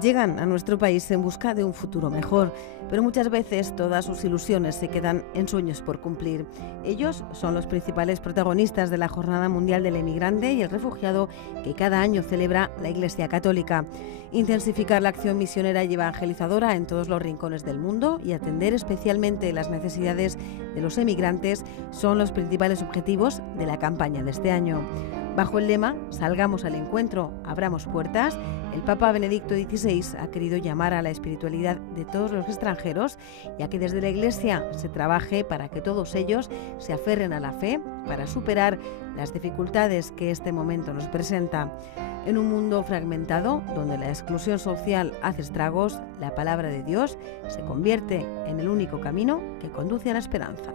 Llegan a nuestro país en busca de un futuro mejor, pero muchas veces todas sus ilusiones se quedan en sueños por cumplir. Ellos son los principales protagonistas de la Jornada Mundial del Emigrante y el Refugiado que cada año celebra la Iglesia Católica. Intensificar la acción misionera y evangelizadora en todos los rincones del mundo y atender especialmente las necesidades de los emigrantes son los principales objetivos de la campaña de este año. Bajo el lema "Salgamos al encuentro, abramos puertas", el Papa Benedicto XVI ha querido llamar a la espiritualidad de todos los extranjeros y a que desde la Iglesia se trabaje para que todos ellos se aferren a la fe para superar las dificultades que este momento nos presenta. En un mundo fragmentado, donde la exclusión social hace estragos, la palabra de Dios se convierte en el único camino que conduce a la esperanza.